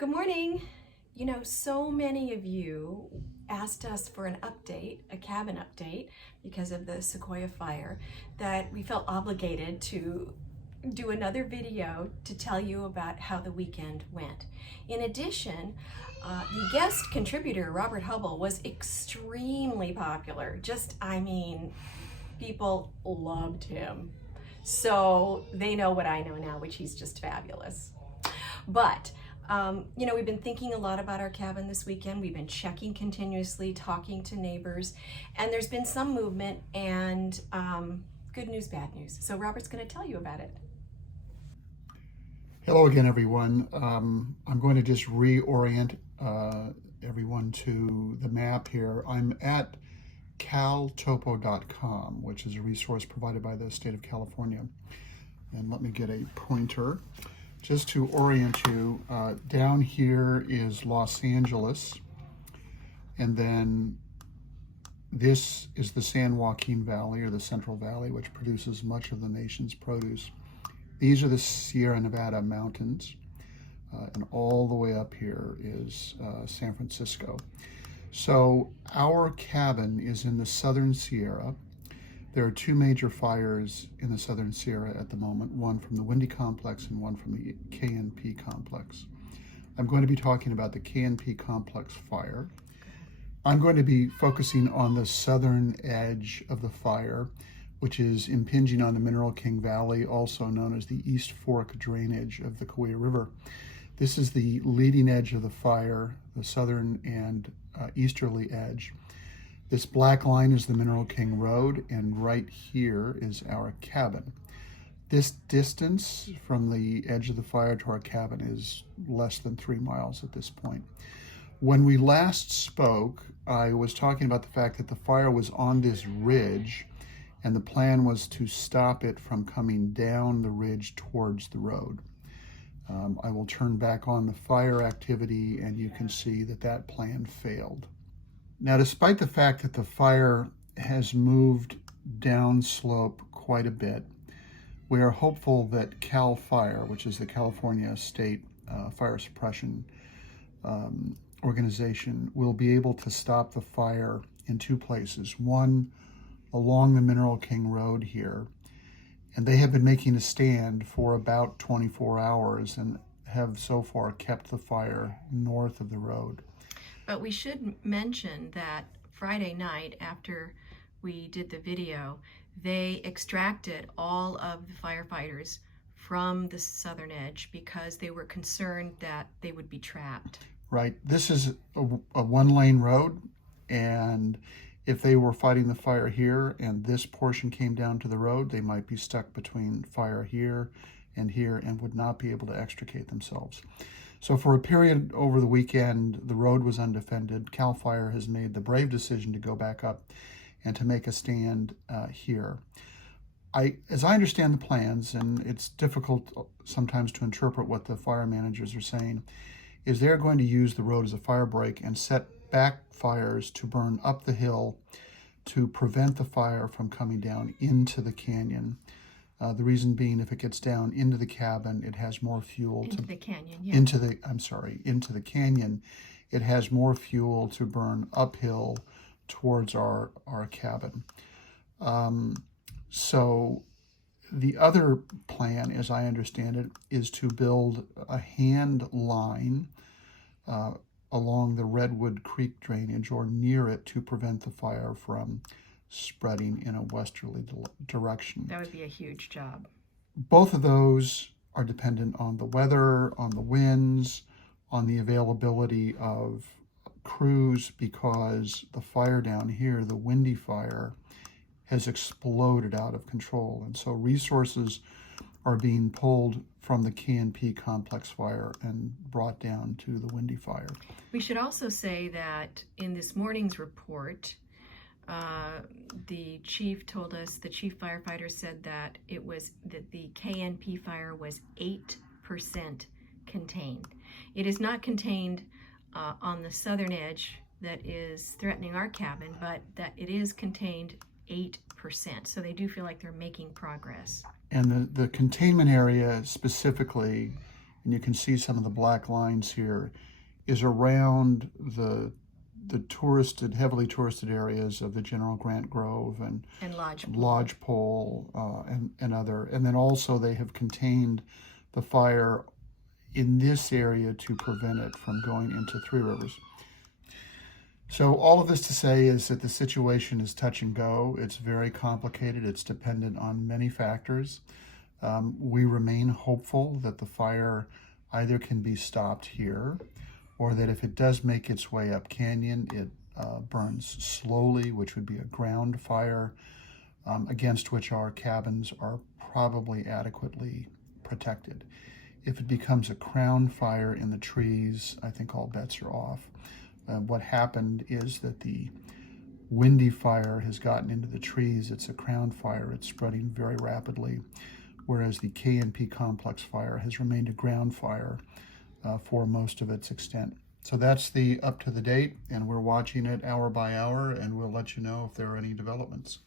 Good morning. You know, so many of you asked us for an update, a cabin update, because of the Sequoia fire, that we felt obligated to do another video to tell you about how the weekend went. In addition, the guest contributor, Robert Hubble, was extremely popular. People loved him. So they know what I know now, which he's just fabulous. But we've been thinking a lot about our cabin this weekend. We've been checking continuously, talking to neighbors, and there's been some movement and good news, bad news. So Robert's going to tell you about it. Hello again, everyone. I'm going to just reorient everyone to the map here. I'm at caltopo.com, which is a resource provided by the state of California. And let me get a pointer. Just to orient you, down here is Los Angeles, and then this is the San Joaquin Valley, or the Central Valley, which produces much of the nation's produce. These are the Sierra Nevada mountains, and all the way up here is San Francisco. So our cabin is in the Southern Sierra. There are two major fires in the Southern Sierra at the moment, one from the Windy Complex and one from the KNP Complex. I'm going to be talking about the KNP Complex fire. I'm going to be focusing on the southern edge of the fire, which is impinging on the Mineral King Valley, also known as the East Fork drainage of the Kaweah River. This is the leading edge of the fire, the southern and easterly edge. This black line is the Mineral King Road, and right here is our cabin. This distance from the edge of the fire to our cabin is less than 3 miles at this point. When we last spoke, I was talking about the fact that the fire was on this ridge, and the plan was to stop it from coming down the ridge towards the road. I will turn back on the fire activity, and you can see that that plan failed. Now, despite the fact that the fire has moved downslope quite a bit, we are hopeful that CAL FIRE, which is the California State Fire Suppression Organization, will be able to stop the fire in two places. One, along the Mineral King Road here, and they have been making a stand for about 24 hours and have so far kept the fire north of the road. But we should mention that Friday night, after we did the video, they extracted all of the firefighters from the southern edge because they were concerned that they would be trapped. Right. This is a one-lane road, and if they were fighting the fire here and this portion came down to the road, they might be stuck between fire here and would not be able to extricate themselves. So for a period over the weekend, the road was undefended. CAL FIRE has made the brave decision to go back up and to make a stand here. As I understand the plans, and it's difficult sometimes to interpret what the fire managers are saying, is they're going to use the road as a fire break and set back fires to burn up the hill to prevent the fire from coming down into the canyon. The reason being, if it gets down into the cabin, it has more fuel into the canyon. Yeah. Into the canyon, it has more fuel to burn uphill towards our cabin. So the other plan, as I understand it, is to build a hand line along the Redwood Creek drainage or near it to prevent the fire from spreading in a westerly direction. That would be a huge job. Both of those are dependent on the weather, on the winds, on the availability of crews, because the fire down here, the Windy fire, has exploded out of control. And so resources are being pulled from the KNP Complex fire and brought down to the Windy fire. We should also say that in this morning's report, the chief told us, the chief firefighter said that the KNP fire was 8% contained. It is not contained on the southern edge that is threatening our cabin, but that it is contained 8%. So they do feel like they're making progress. And the containment area specifically and you can see some of the black lines here, is around the heavily touristed areas of the General Grant Grove and Lodgepole and other. And then also they have contained the fire in this area to prevent it from going into Three Rivers. So all of this to say is that the situation is touch and go. It's very complicated. It's dependent on many factors. We remain hopeful that the fire either can be stopped here, or that if it does make its way up canyon, it burns slowly, which would be a ground fire against which our cabins are probably adequately protected. If it becomes a crown fire in the trees, I think all bets are off. What happened is that the windy fire has gotten into the trees. It's a crown fire. It's spreading very rapidly, whereas the KNP complex fire has remained a ground fire for most of its extent. So that's the up to the date, and we're watching it hour by hour, and we'll let you know if there are any developments.